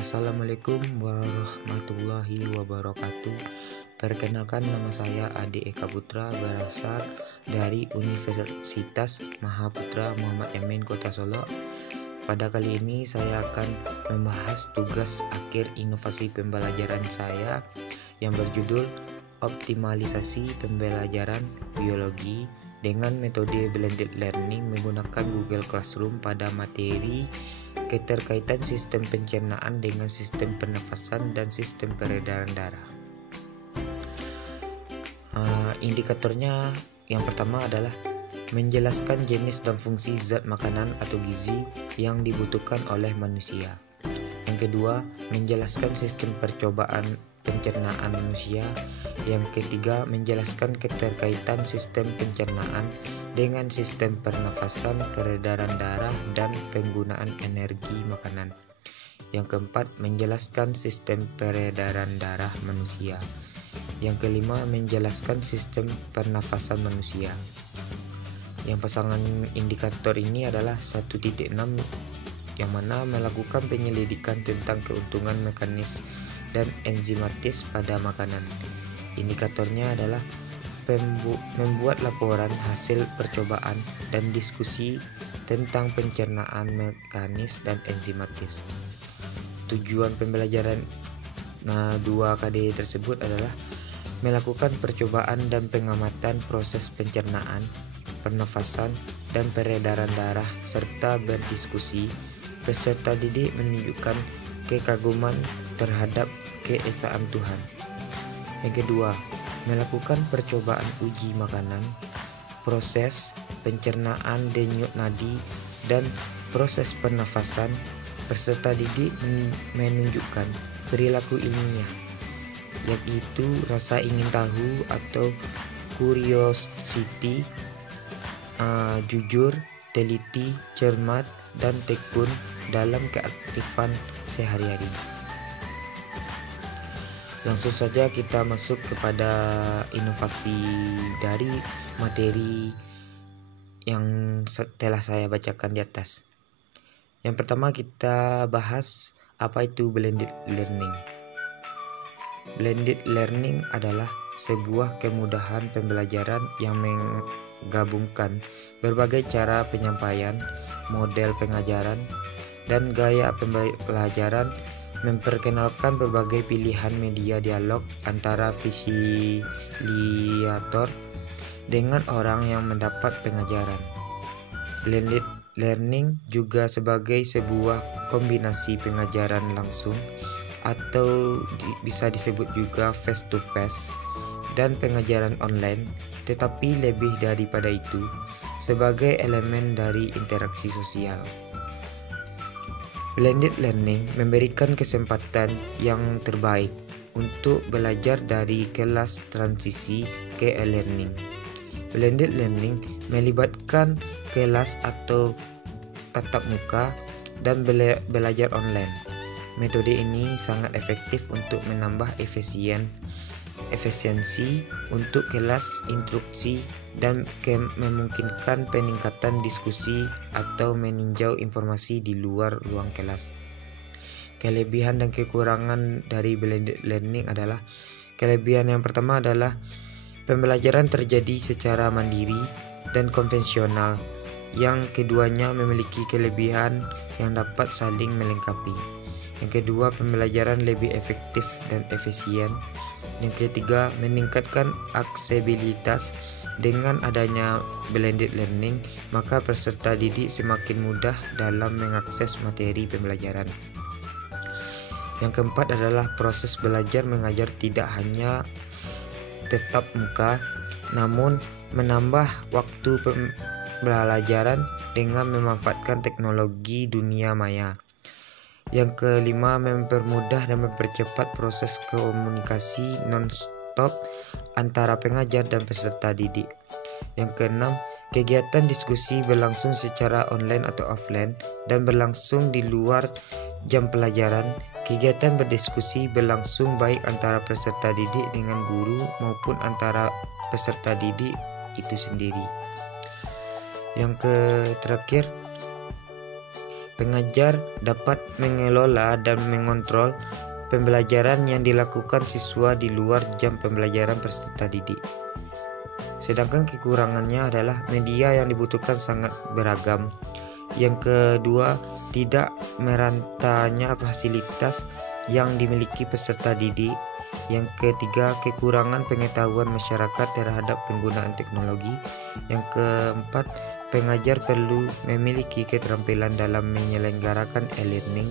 Assalamualaikum warahmatullahi wabarakatuh. Perkenalkan, nama saya Ade Eka Putra, berasal dari Universitas Mahaputra Muhammad Yamin Kota Solo. Pada kali ini saya akan membahas tugas akhir inovasi pembelajaran saya yang berjudul optimalisasi pembelajaran biologi dengan metode blended learning menggunakan Google Classroom pada materi keterkaitan sistem pencernaan dengan sistem pernafasan dan sistem peredaran darah. Indikatornya yang pertama adalah menjelaskan jenis dan fungsi zat makanan atau gizi yang dibutuhkan oleh manusia. Yang kedua, menjelaskan sistem percobaan pencernaan manusia. Yang ketiga, menjelaskan keterkaitan sistem pencernaan dengan sistem pernafasan, peredaran darah, dan penggunaan energi makanan. Yang keempat, menjelaskan sistem peredaran darah manusia. Yang kelima, menjelaskan sistem pernafasan manusia. Yang pasangan indikator ini adalah 1.6, yang mana melakukan penyelidikan tentang keuntungan mekanis dan enzimatis pada makanan. Indikatornya adalah membuat laporan hasil percobaan dan diskusi tentang pencernaan mekanis dan enzimatis. Tujuan pembelajaran 2KD tersebut adalah melakukan percobaan dan pengamatan proses pencernaan, pernafasan, dan peredaran darah serta berdiskusi. Peserta didik menunjukkan kekaguman terhadap keesaan Tuhan. Yang kedua, melakukan percobaan uji makanan, proses pencernaan denyut nadi, dan proses pernafasan. Peserta didik menunjukkan perilaku ilmiah, yaitu rasa ingin tahu atau curiosity, jujur, teliti, cermat, dan tekun dalam keaktifan sehari-hari. Langsung saja kita masuk kepada inovasi dari materi yang telah saya bacakan di atas. Yang pertama, kita bahas apa itu blended learning. Blended learning adalah sebuah kemudahan pembelajaran yang menggabungkan berbagai cara penyampaian, model pengajaran, dan gaya pembelajaran, memperkenalkan berbagai pilihan media dialog antara fasilitator dengan orang yang mendapat pengajaran. Blended learning juga sebagai sebuah kombinasi pengajaran langsung atau bisa disebut juga face to face dan pengajaran online, tetapi lebih daripada itu sebagai elemen dari interaksi sosial. Blended learning memberikan kesempatan yang terbaik untuk belajar dari kelas transisi ke e-learning. Blended learning melibatkan kelas atau tatap muka dan belajar online. Metode ini sangat efektif untuk menambah efisiensi untuk kelas instruksi dan memungkinkan peningkatan diskusi atau meninjau informasi di luar ruang kelas. Kelebihan dan kekurangan dari blended learning adalah: kelebihan yang pertama adalah pembelajaran terjadi secara mandiri dan konvensional. Yang keduanya memiliki kelebihan yang dapat saling melengkapi. Yang kedua, pembelajaran lebih efektif dan efisien. Yang ketiga, meningkatkan aksesibilitas. Dengan adanya blended learning, maka peserta didik semakin mudah dalam mengakses materi pembelajaran. Yang keempat adalah proses belajar mengajar tidak hanya tetap muka, namun menambah waktu pembelajaran dengan memanfaatkan teknologi dunia maya. Yang kelima, mempermudah dan mempercepat proses komunikasi non-stop antara pengajar dan peserta didik. Yang keenam, kegiatan diskusi berlangsung secara online atau offline dan berlangsung di luar jam pelajaran. Kegiatan berdiskusi berlangsung baik antara peserta didik dengan guru maupun antara peserta didik itu sendiri. Yang terakhir, Pengajar dapat mengelola dan mengontrol pembelajaran yang dilakukan siswa di luar jam pembelajaran peserta didik. Sedangkan kekurangannya adalah media yang dibutuhkan sangat beragam. Yang kedua, tidak merantanya fasilitas yang dimiliki peserta didik. Yang ketiga, kekurangan pengetahuan masyarakat terhadap penggunaan teknologi. Yang keempat, pengajar perlu memiliki keterampilan dalam menyelenggarakan e-learning.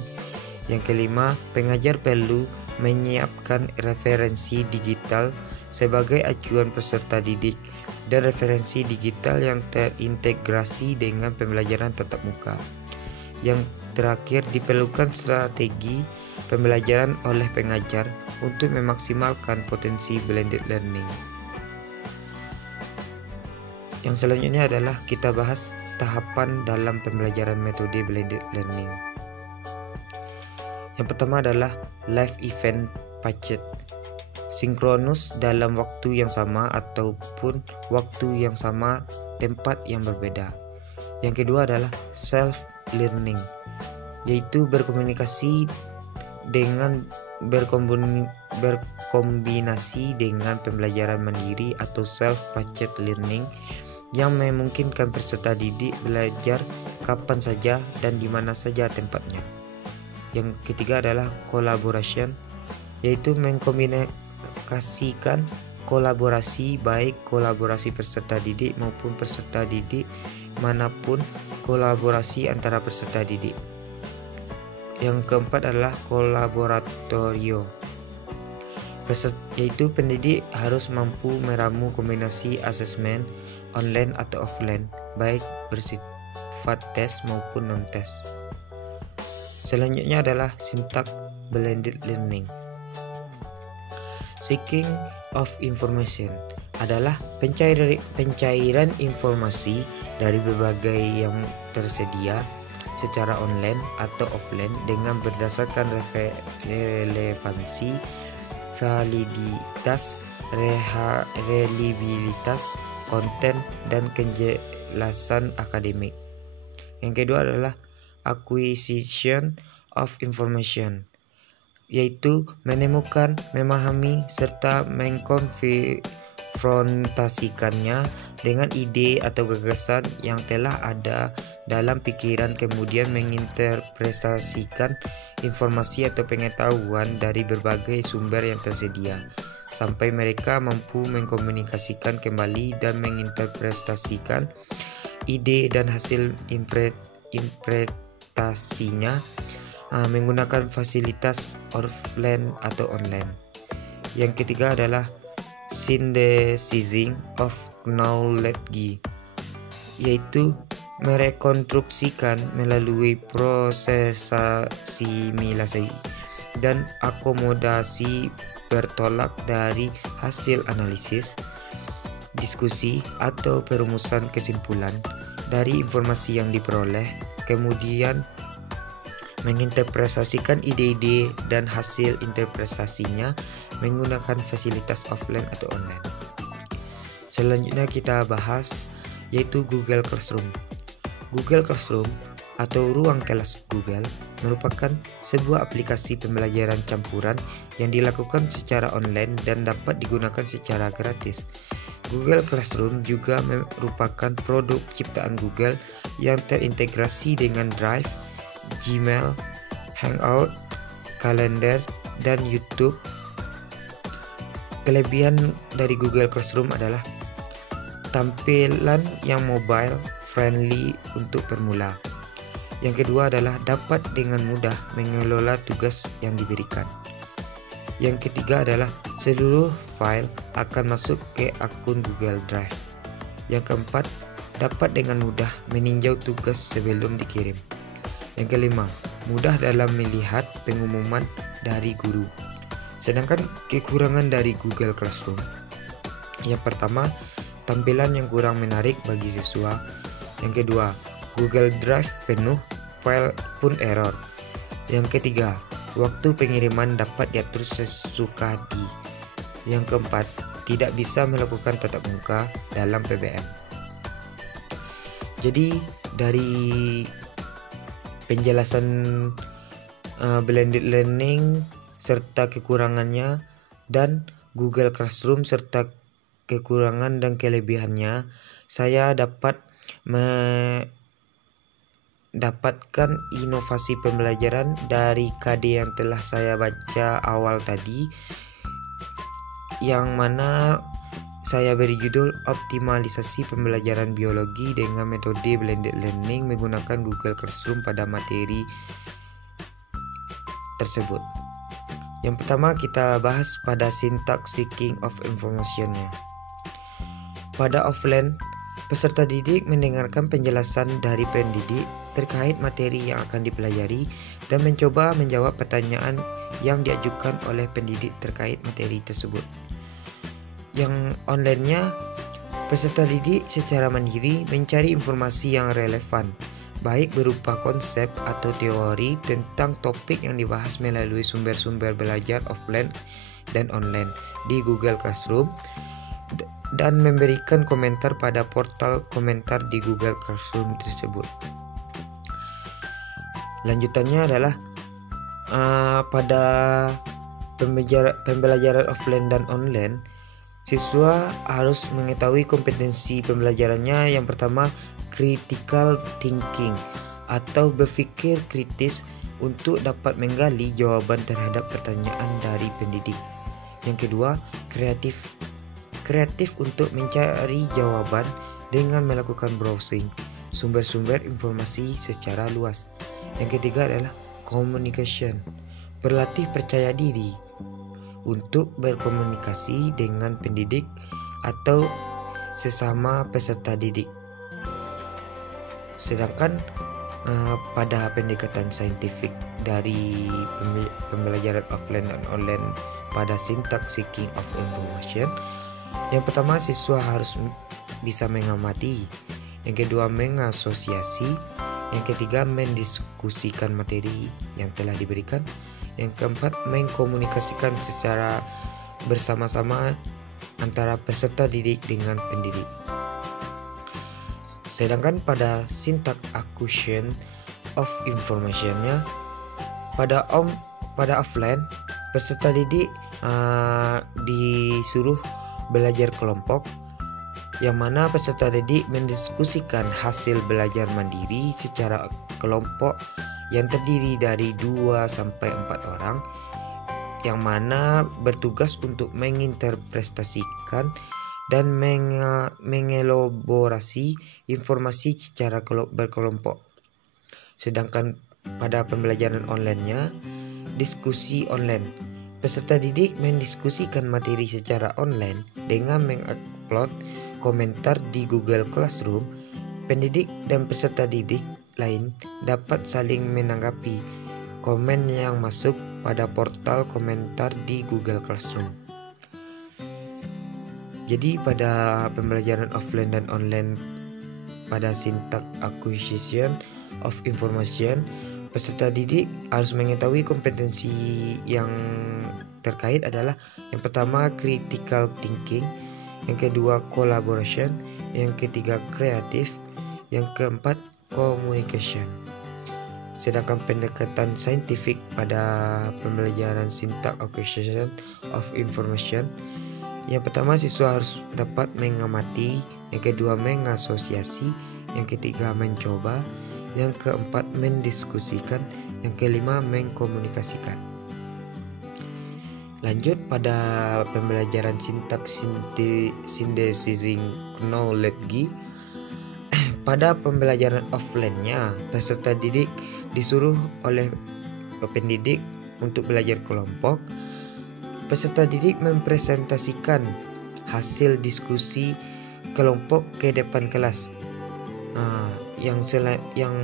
Yang kelima, pengajar perlu menyiapkan referensi digital sebagai acuan peserta didik dan referensi digital yang terintegrasi dengan pembelajaran tatap muka. Yang terakhir, diperlukan strategi pembelajaran oleh pengajar untuk memaksimalkan potensi blended learning. Yang selanjutnya adalah kita bahas tahapan dalam pembelajaran metode blended learning. Yang pertama adalah live event packet, sinkronus dalam waktu yang sama ataupun waktu yang sama tempat yang berbeda. Yang kedua adalah self learning, yaitu berkomunikasi dengan berkombinasi dengan pembelajaran mandiri atau self-paced learning yang memungkinkan peserta didik belajar kapan saja dan di mana saja tempatnya. Yang ketiga adalah collaboration, yaitu mengkomunikasikan kolaborasi, baik kolaborasi peserta didik maupun peserta didik manapun, kolaborasi antara peserta didik. Yang keempat adalah kolaboratorio, yaitu pendidik harus mampu meramu kombinasi asesmen online atau offline, baik bersifat tes maupun non-tes. Selanjutnya adalah sintak blended learning. Seeking of information adalah pencairan informasi dari berbagai yang tersedia secara online atau offline dengan berdasarkan relevansi, validitas, reliabilitas, konten, dan kejelasan akademik. Yang kedua adalah acquisition of information, yaitu menemukan, memahami, serta mengkonfrontasikannya dengan ide atau gagasan yang telah ada dalam pikiran, kemudian menginterpretasikan informasi atau pengetahuan dari berbagai sumber yang tersedia sampai mereka mampu mengkomunikasikan kembali dan menginterpretasikan ide dan hasil interpretasinya menggunakan fasilitas offline atau online. Yang ketiga adalah synthesizing of knowledge, yaitu merekonstruksikan melalui proses asimilasi dan akomodasi bertolak dari hasil analisis, diskusi, atau perumusan kesimpulan dari informasi yang diperoleh, kemudian menginterpretasikan ide-ide dan hasil interpretasinya menggunakan fasilitas offline atau online. Selanjutnya kita bahas yaitu Google Classroom. Google Classroom atau ruang kelas Google merupakan sebuah aplikasi pembelajaran campuran yang dilakukan secara online dan dapat digunakan secara gratis. Google Classroom juga merupakan produk ciptaan Google yang terintegrasi dengan Drive, Gmail, Hangout, Calendar, dan YouTube. Kelebihan dari Google Classroom adalah tampilan yang mobile friendly untuk pemula. Yang kedua adalah dapat dengan mudah mengelola tugas yang diberikan. Yang ketiga adalah seluruh file akan masuk ke akun Google Drive. Yang keempat, dapat dengan mudah meninjau tugas sebelum dikirim. Yang kelima, mudah dalam melihat pengumuman dari guru. Sedangkan kekurangan dari Google Classroom, yang pertama, tampilan yang kurang menarik bagi siswa. Yang kedua, Google Drive penuh, file pun error. Yang ketiga, waktu pengiriman dapat diatur sesuka hati. Yang keempat, tidak bisa melakukan tatap muka dalam PBM. Jadi dari penjelasan blended learning serta kekurangannya, dan Google Classroom serta kekurangan dan kelebihannya, saya dapat mendapatkan inovasi pembelajaran dari KD yang telah saya baca awal tadi, yang mana saya beri judul optimalisasi pembelajaran biologi dengan metode blended learning menggunakan Google Classroom pada materi tersebut. Yang pertama kita bahas pada syntax seeking of information-nya. Pada offline, peserta didik mendengarkan penjelasan dari pendidik terkait materi yang akan dipelajari dan mencoba menjawab pertanyaan yang diajukan oleh pendidik terkait materi tersebut. Yang online-nya, peserta didik secara mandiri mencari informasi yang relevan, baik berupa konsep atau teori tentang topik yang dibahas melalui sumber-sumber belajar offline dan online di Google Classroom, dan memberikan komentar pada portal komentar di Google Classroom tersebut. Lanjutannya adalah pada pembelajaran offline dan online, siswa harus mengetahui kompetensi pembelajarannya. Yang pertama, critical thinking atau berpikir kritis untuk dapat menggali jawaban terhadap pertanyaan dari pendidik. Yang kedua, kreatif untuk mencari jawaban dengan melakukan browsing sumber-sumber informasi secara luas. Yang ketiga adalah communication, berlatih percaya diri untuk berkomunikasi dengan pendidik atau sesama peserta didik. Sedangkan pada pendekatan saintifik dari pembelajaran offline dan online pada syntax seeking of information, yang pertama siswa harus bisa mengamati, yang kedua mengasosiasi, yang ketiga mendiskusikan materi yang telah diberikan, yang keempat mengkomunikasikan secara bersama-sama antara peserta didik dengan pendidik. Sedangkan pada syntax acquisition of information-nya, pada offline peserta didik disuruh belajar kelompok, yang mana peserta didik mendiskusikan hasil belajar mandiri secara kelompok yang terdiri dari 2 sampai 4 orang, yang mana bertugas untuk menginterpretasikan dan mengelaborasi informasi secara berkelompok. Sedangkan pada pembelajaran online-nya, diskusi online, peserta didik mendiskusikan materi secara online dengan mengupload komentar di Google Classroom. Pendidik dan peserta didik lain dapat saling menanggapi komen yang masuk pada portal komentar di Google Classroom. Jadi pada pembelajaran offline dan online pada syntax acquisition of information, peserta didik harus mengetahui kompetensi yang terkait adalah yang pertama critical thinking, yang kedua collaboration, yang ketiga kreatif, yang keempat communication. Sedangkan pendekatan saintifik pada pembelajaran syntax acquisition of information, yang pertama siswa harus dapat mengamati, yang kedua mengasosiasi, yang ketiga mencoba, yang keempat mendiskusikan, yang kelima mengkomunikasikan. Lanjut pada pembelajaran syntax synthesizing knowledge. Pada pembelajaran offline-nya, peserta didik disuruh oleh pendidik untuk belajar kelompok. Peserta didik mempresentasikan hasil diskusi kelompok ke depan kelas. Yang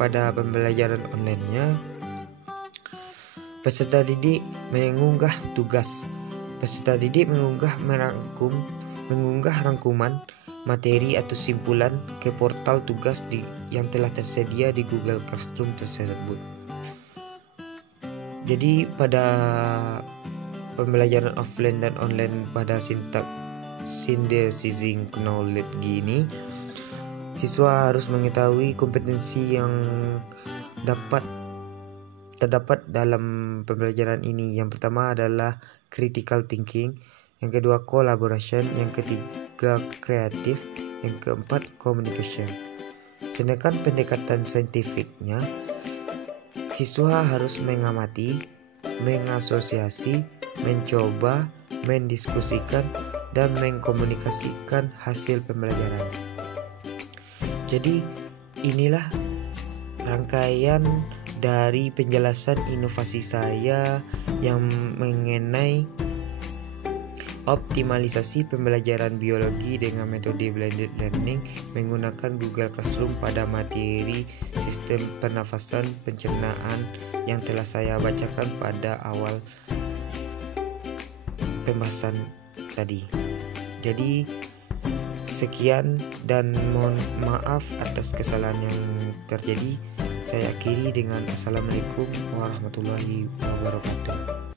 pada pembelajaran online-nya, peserta didik mengunggah tugas. Peserta didik mengunggah rangkuman materi atau simpulan ke portal tugas yang telah tersedia di Google Classroom tersebut. Jadi pada pembelajaran offline dan online pada syntax synthesizing knowledge ini, siswa harus mengetahui kompetensi yang terdapat dalam pembelajaran ini. Yang pertama adalah critical thinking, yang kedua collaboration, yang ketiga creative, yang keempat communication. Sedangkan pendekatan saintifiknya, siswa harus mengamati, mengasosiasi, mencoba, mendiskusikan, dan mengkomunikasikan hasil pembelajaran. Jadi inilah rangkaian dari penjelasan inovasi saya yang mengenai optimalisasi pembelajaran biologi dengan metode blended learning menggunakan Google Classroom pada materi sistem pernafasan pencernaan yang telah saya bacakan pada awal pembahasan tadi. Jadi sekian dan mohon maaf atas kesalahan yang terjadi. Saya akhiri dengan Assalamualaikum warahmatullahi wabarakatuh.